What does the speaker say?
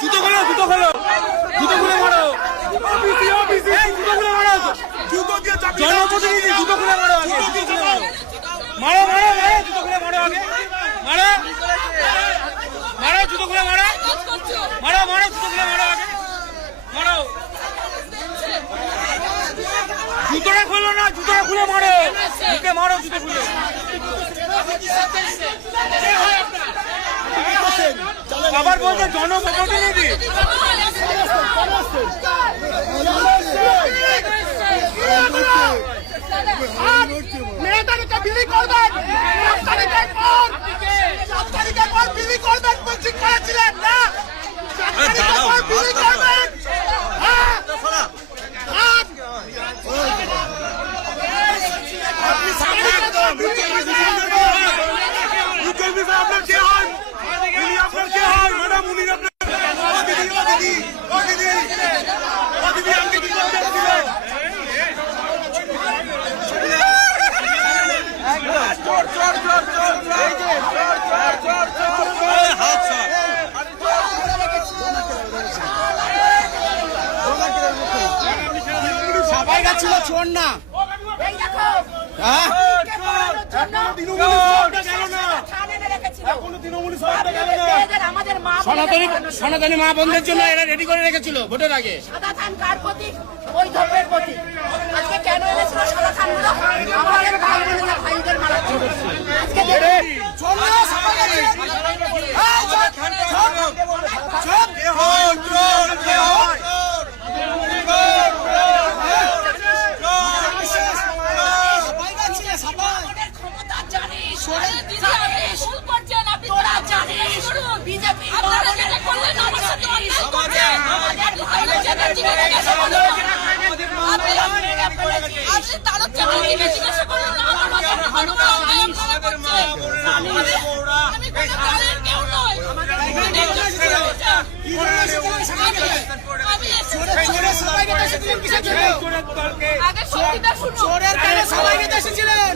জুতো খুলে মারো, জুতো খুলে মারো, জনপ্রতিনিধি জুতো খুলে মারো আগে, মারো জুতো খুলে মারো আগে, মারো জুতো খুলে মারো, জুতো খুলে মারো আগে, মারো। জুতোটা খুলো না, জুতোটা খুলে মারো, মুখে মারো জুতো খুলে। আবার বলছে জনপ্রতিনিধি, চোর না সনাতনী মা বন্ধের জন্য এরা রেডি করে রেখেছিল ভোটের আগে। চোরের কানে সবাই এসেছিলেন।